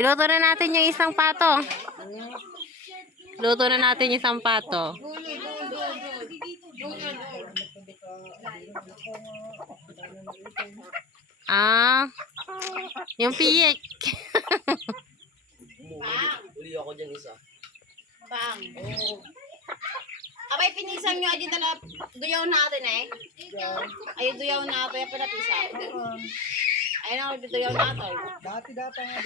Iluto na natin yung isang pato. Luto na natin yung isang pato. Yung piyek. Uli ako dyan isa. Bang. Abay, pinisan nyo adin na duyaw natin eh. Ay, duyaw natin. Pinapisan. Ayun ako, duyaw natin. Dati